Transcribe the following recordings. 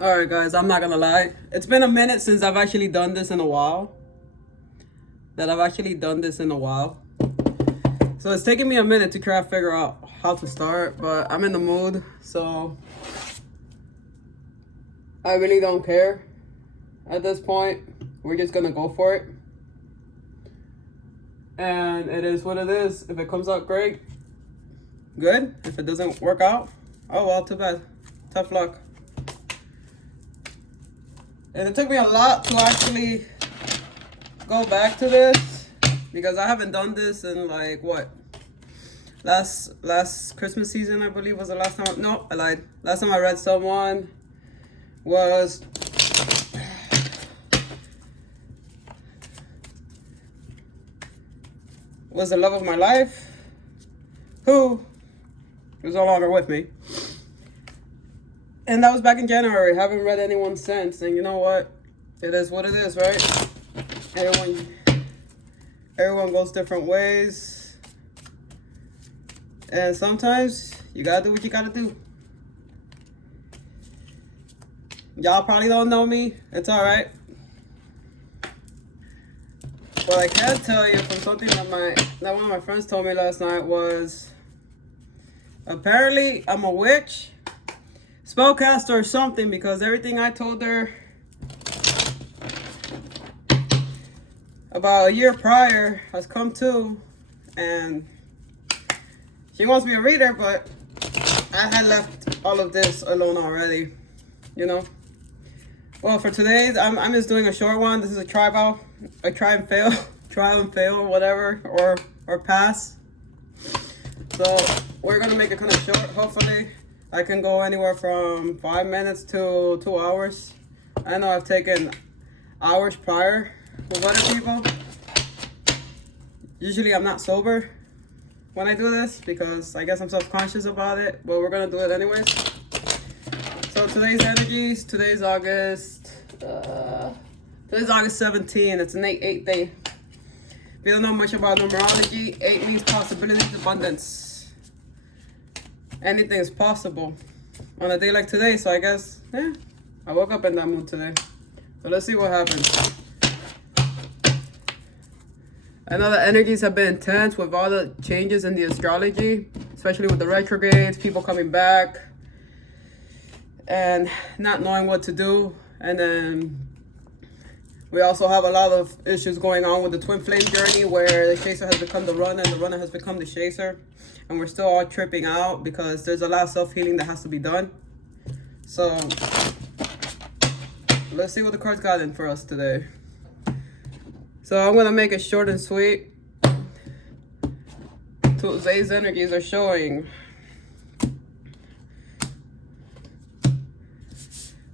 Alright guys, I'm not gonna lie. It's been a minute since I've actually done this in a while. So it's taking me a minute to try to figure out how to start, but I'm in the mood, so I really don't care at this point. We're just gonna go for it. And it is what it is. If it comes out great, good. If it doesn't work out, oh well, too bad. Tough luck. And it took me a lot to actually go back to this because I haven't done this in like what? Last Christmas season, I believe, was the last time. No, I lied. Last time I read someone was the love of my life, who is no longer with me. And that was back in January. Haven't read anyone since. And you know what? It is what it is, right? Everyone goes different ways. And sometimes you gotta do what you gotta do. Y'all probably don't know me. It's alright. What I can tell you from something that one of my friends told me last night was apparently I'm a witch, spellcaster or something, because everything I told her about a year prior has come true, and she wants me to read her, but I had left all of this alone already, you know. Well, for today's, I'm just doing a short one. This is a try and fail, whatever, or pass. So we're gonna make it kind of short. Hopefully, I can go anywhere from 5 minutes to 2 hours. I know I've taken hours prior with other people. Usually, I'm not sober when I do this because I guess I'm self-conscious about it. But we're gonna do it anyways. So today's energies. Today's August 17. It's an 8 day. If you don't know much about numerology, 8 means possibilities, abundance. Anything is possible on a day like today. So I guess, I woke up in that mood today. So let's see what happens. I know the energies have been intense with all the changes in the astrology, especially with the retrogrades, people coming back and not knowing what to do. And then we also have a lot of issues going on with the twin flame journey, where the chaser has become the runner and the runner has become the chaser. And we're still all tripping out because there's a lot of self-healing that has to be done. So let's see what the cards got in for us today. So I'm gonna make it short and sweet. Today's energies are showing.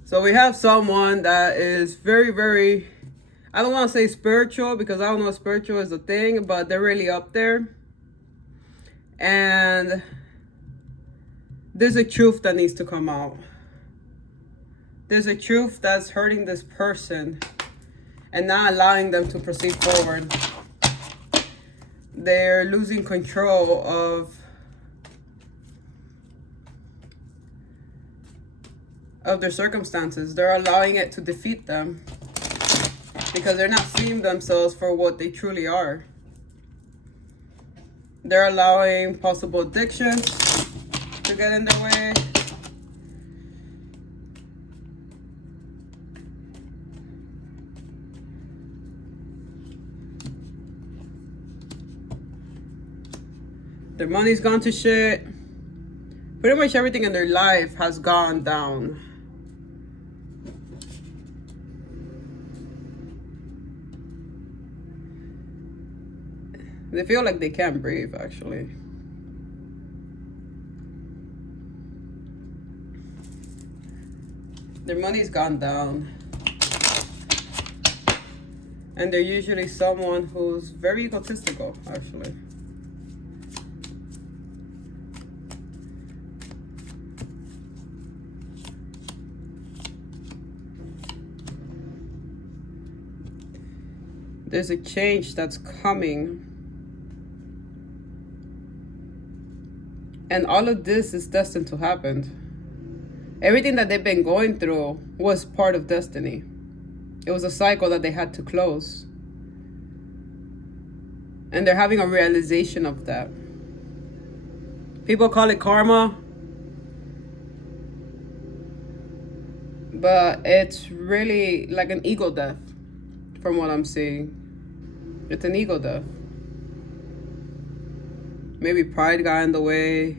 So we have someone that is very, very, I don't want to say spiritual because I don't know if spiritual is a thing, but they're really up there. And there's a truth that needs to come out. There's a truth that's hurting this person and not allowing them to proceed forward. They're losing control of their circumstances. They're allowing it to defeat them because they're not seeing themselves for what they truly are. They're allowing possible addictions to get in their way. Their money's gone to shit. Pretty much everything in their life has gone down. They feel like they can't breathe, actually. Their money's gone down. And they're usually someone who's very egotistical, actually. There's a change that's coming. And all of this is destined to happen. Everything that they've been going through was part of destiny. It was a cycle that they had to close. And they're having a realization of that. People call it karma, but it's really like an ego death, from what I'm seeing. It's an ego death. Maybe pride got in the way.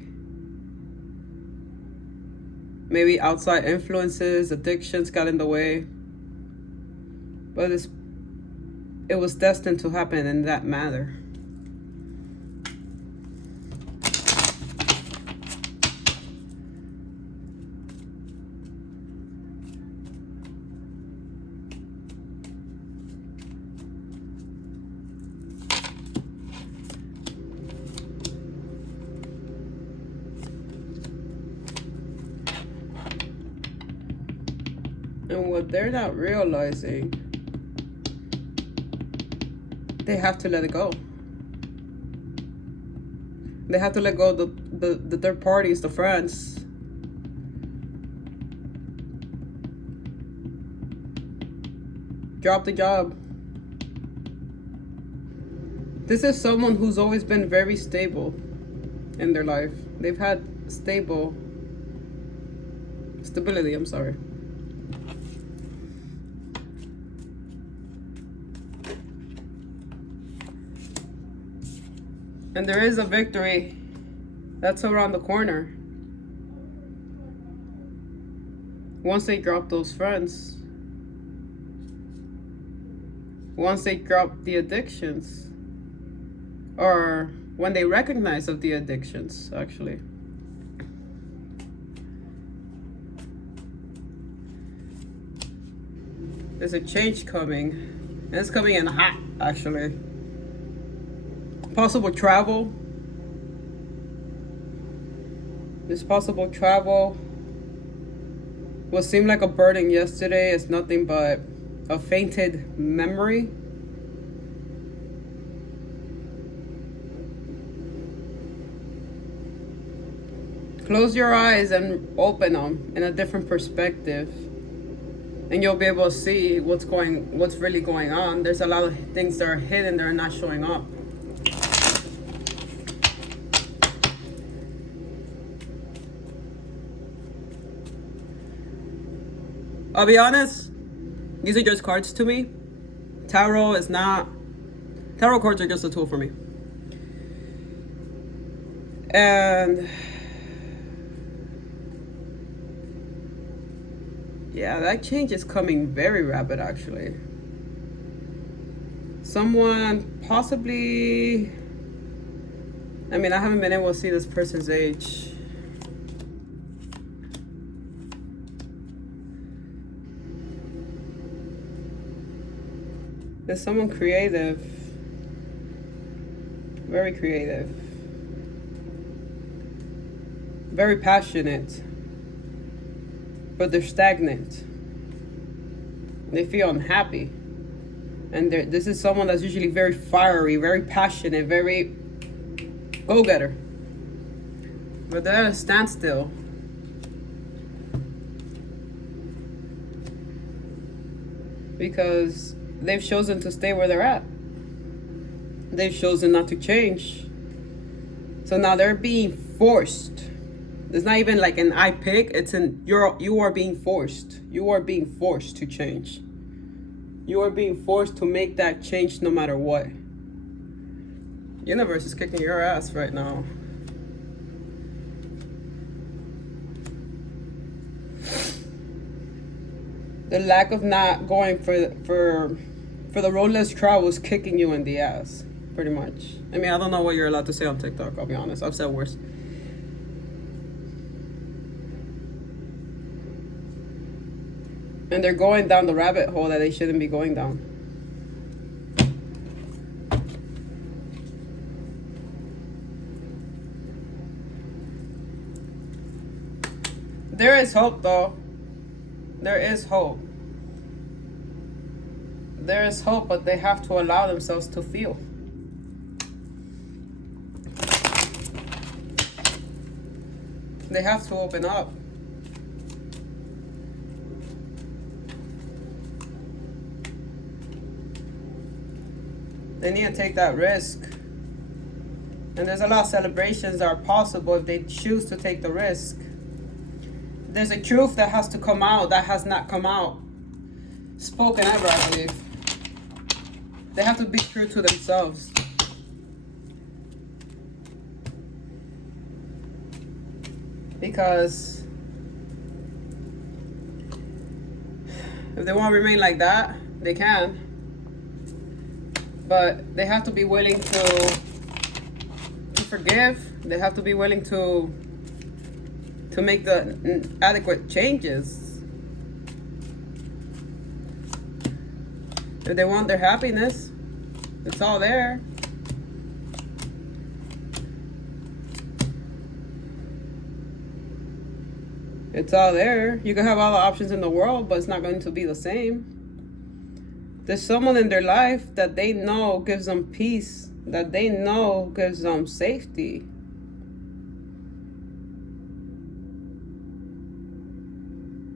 Maybe outside influences, addictions got in the way. But it was destined to happen in that manner. And what they're not realizing, they have to let it go. They have to let go of the third parties, the friends. Drop the job. This is someone who's always been very stable in their life. They've had stability, I'm sorry. And there is a victory that's around the corner. Once they drop those friends, once they drop the addictions, or when they recognize of the addictions, actually. There's a change coming, and it's coming in hot, actually. Possible travel. This possible travel what seemed like a burden yesterday is nothing but a fainted memory. Close your eyes and open them in a different perspective, and you'll be able to see what's really going on. There's a lot of things that are hidden that are not showing up. I'll be honest, these are just cards to me. Tarot cards are just a tool for me. And yeah, that change is coming very rapid, actually. Someone possibly, I haven't been able to see this person's age. There's someone creative, very creative, very passionate, but they're stagnant. They feel unhappy. And this is someone that's usually very fiery, very passionate, very go-getter. But they're at a standstill. Because they've chosen to stay where they're at. They've chosen not to change. So now they're being forced. It's not even like an I pick, it's you are being forced. You are being forced to change. You are being forced to make that change no matter what. Universe is kicking your ass right now. The lack of not going for the road less travel is kicking you in the ass, pretty much. I don't know what you're allowed to say on TikTok, I'll be honest. I've said worse. And they're going down the rabbit hole that they shouldn't be going down. There is hope, though. There is hope. There is hope, but they have to allow themselves to feel. They have to open up. They need to take that risk. And there's a lot of celebrations that are possible if they choose to take the risk. There's a truth that has to come out that has not come out spoken ever, I believe. They have to be true to themselves. Because if they want to remain like that, they can. But they have to be willing to forgive. They have to be willing to make the adequate changes. If they want their happiness, it's all there. It's all there. You can have all the options in the world, but it's not going to be the same. There's someone in their life that they know gives them peace, that they know gives them safety.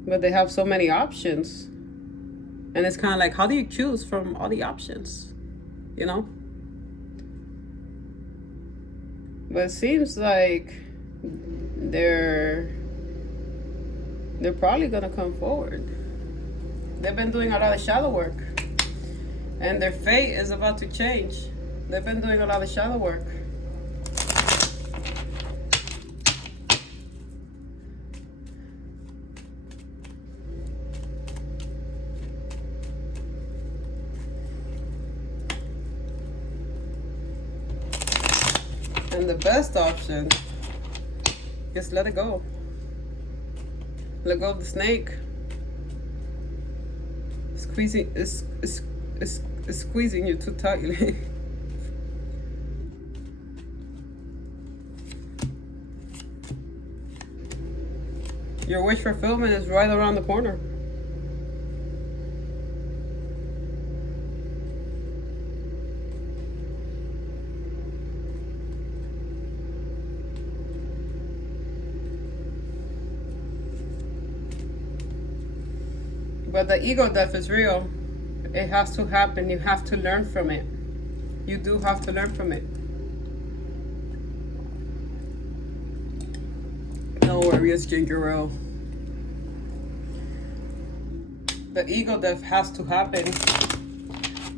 But they have so many options. And it's kind of like, how do you choose from all the options? You know? But it seems like they're probably gonna come forward. They've been doing a lot of shadow work. And their fate is about to change. They've been doing a lot of shadow work. And the best option is let it go. Let go of the snake. Squeezing is squeezing you too tightly. Your wish fulfillment is right around the corner. But the ego death is real. It has to happen. You have to learn from it. You do have to learn from it. No worries, ginger ale. The ego death has to happen.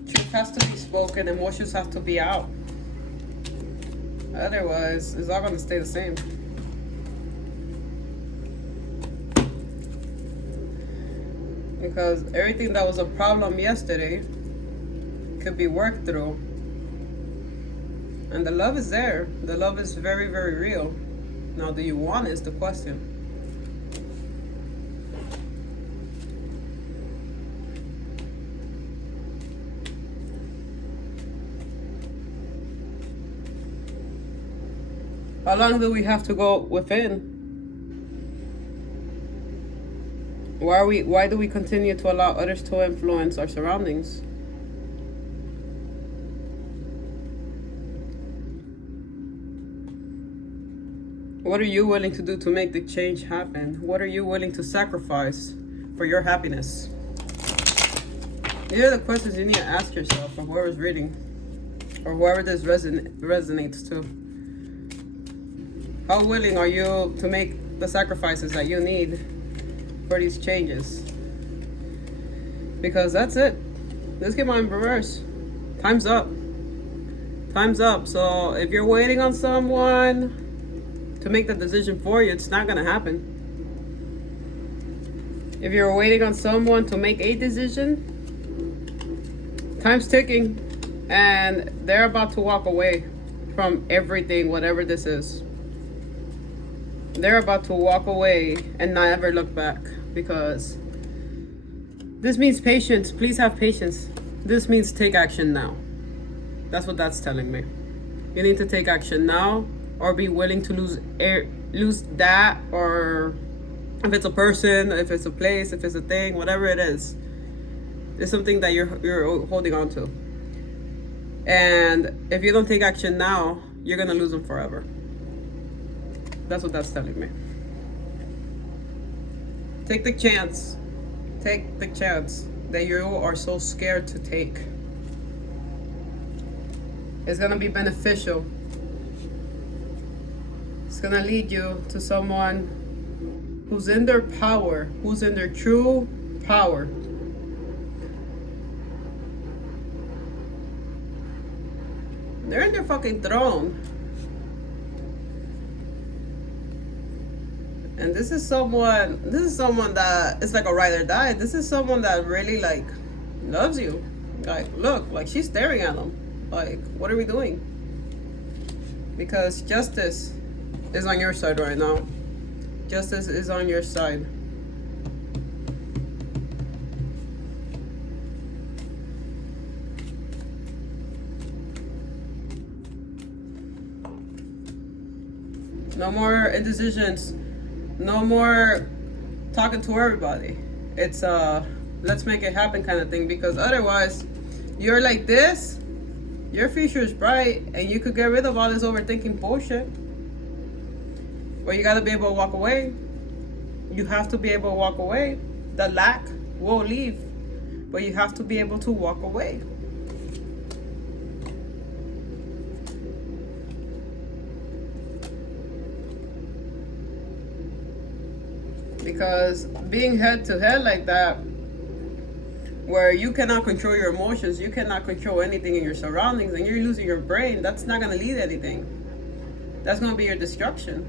Truth has to be spoken. Emotions have to be out. Otherwise, it's all going to stay the same. Because everything that was a problem yesterday could be worked through. And the love is there. The love is very, very real. Now, do you want it is the question. How long do we have to go within? Why do we continue to allow others to influence our surroundings? What are you willing to do to make the change happen? What are you willing to sacrifice for your happiness? These are the questions you need to ask yourself, or whoever's reading, or whoever this resonates to. How willing are you to make the sacrifices that you need for these changes? Because that's it. Let's get mine in reverse. Time's up. Time's up. So if you're waiting on someone to make the decision for you, it's not gonna happen. If you're waiting on someone to make a decision, time's ticking, and they're about to walk away from everything, whatever this is. They're about to walk away and not ever look back, because this means patience. Please have patience. This means take action now. That's what that's telling me. You need to take action now, or be willing to lose that, or if it's a person, if it's a place, if it's a thing, whatever it is, it's something that you're holding on to. And if you don't take action now, you're gonna lose them forever. That's what that's telling me. Take the chance. Take the chance that you are so scared to take. It's gonna be beneficial. It's gonna lead you to someone who's in their power, who's in their true power. They're in their fucking throne. And this is someone that is like a ride or die. This is someone that really like loves you. Like, look, like she's staring at them. Like, what are we doing? Because justice is on your side right now. Justice is on your side. No more indecisions. No more talking to everybody. It's let's make it happen kind of thing, because otherwise you're like this, your future is bright and you could get rid of all this overthinking bullshit. But you gotta be able to walk away. You have to be able to walk away. The lack will leave, but you have to be able to walk away. Because being head to head like that, where you cannot control your emotions, you cannot control anything in your surroundings, and you're losing your brain, that's not going to lead anything. That's going to be your destruction.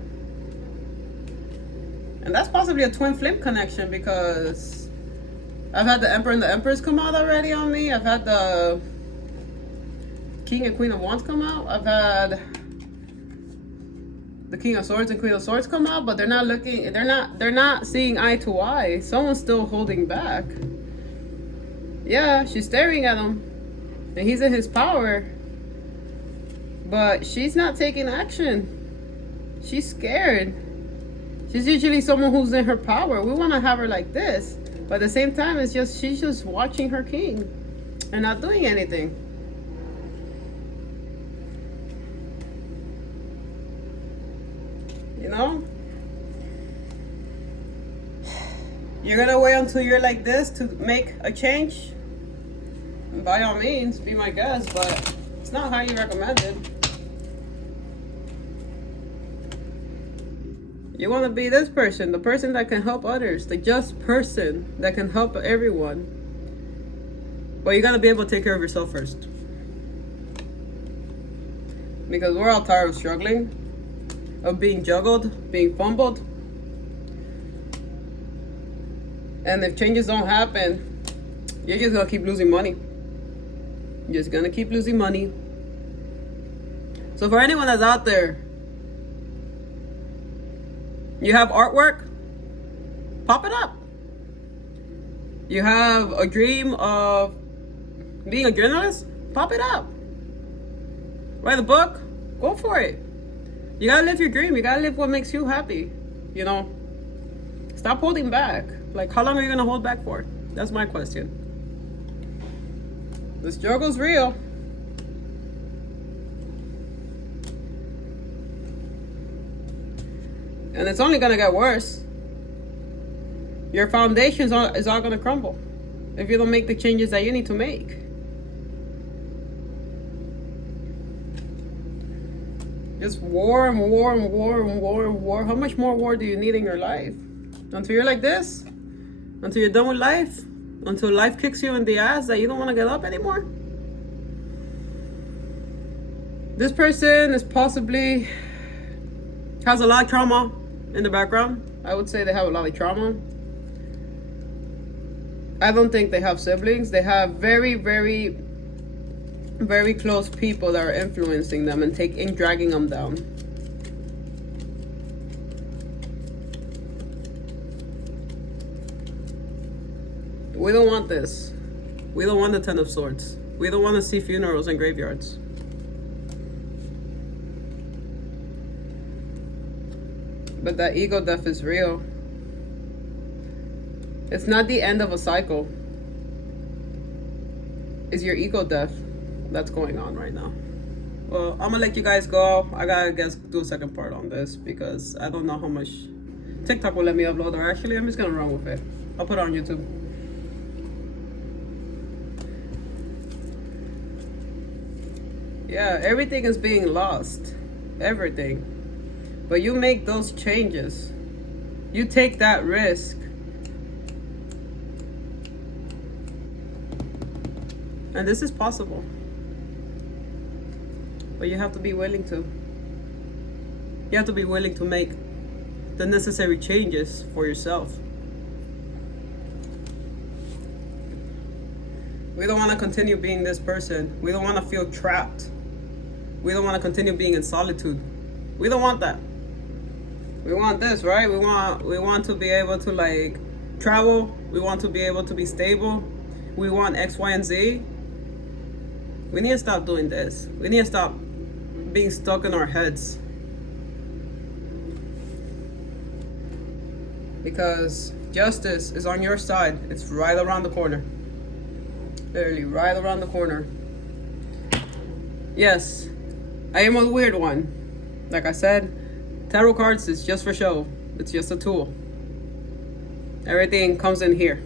And that's possibly a twin flame connection, because I've had the Emperor and the Empress come out already on me. I've had the King and Queen of Wands come out. I've had the King of Swords and Queen of Swords come out, but they're not seeing eye to eye. Someone's still holding back. Yeah, she's staring at him and he's in his power, but she's not taking action. She's scared. She's usually someone who's in her power. We want to have her like this, but at the same time, it's just she's just watching her king and not doing anything. You know? You're gonna wait until you're like this to make a change? By all means, be my guest, but it's not highly recommended. You want to be this person, the person that can help others, the just person that can help everyone. But you gotta be able to take care of yourself first. Because we're all tired of struggling, of being juggled, being fumbled. And if changes don't happen, you're just gonna keep losing money. You're just gonna keep losing money. So for anyone that's out there, you have artwork, pop it up. You have a dream of being a journalist, pop it up. Write a book, go for it. You gotta live your dream. You gotta live what makes you happy. You know, stop holding back. Like, how long are you gonna hold back for? That's my question. The struggle's real. And it's only gonna get worse. Your foundation is all gonna crumble if you don't make the changes that you need to make. Just war and war and war and war and war. How much more war do you need in your life? Until you're like this? Until you're done with life? Until life kicks you in the ass that you don't want to get up anymore? This person is possibly has a lot of trauma in the background. I would say they have a lot of trauma. I don't think they have siblings. They have very, very, very close people that are influencing them and dragging them down. We don't want this. We don't want the Ten of Swords. We don't want to see funerals and graveyards. But that ego death is real. It's not the end of a cycle. It's your ego death that's going on right now. Well, I'm gonna let you guys go. I gotta do a second part on this because I don't know how much TikTok will let me upload, or actually I'm just gonna run with it. I'll put it on YouTube. Yeah, everything is being lost. Everything. But you make those changes. You take that risk. And this is possible. But you have to be willing to. You have to be willing to make the necessary changes for yourself. We don't want to continue being this person. We don't want to feel trapped. We don't want to continue being in solitude. We don't want that. We want this, right? We want to be able to like travel. We want to be able to be stable. We want X, Y, and Z. We need to stop doing this. We need to stop being stuck in our heads. Because justice is on your side. It's right around the corner. Literally right around the corner. Yes, I am a weird one. Like I said, tarot cards is just for show. It's just a tool. Everything comes in here.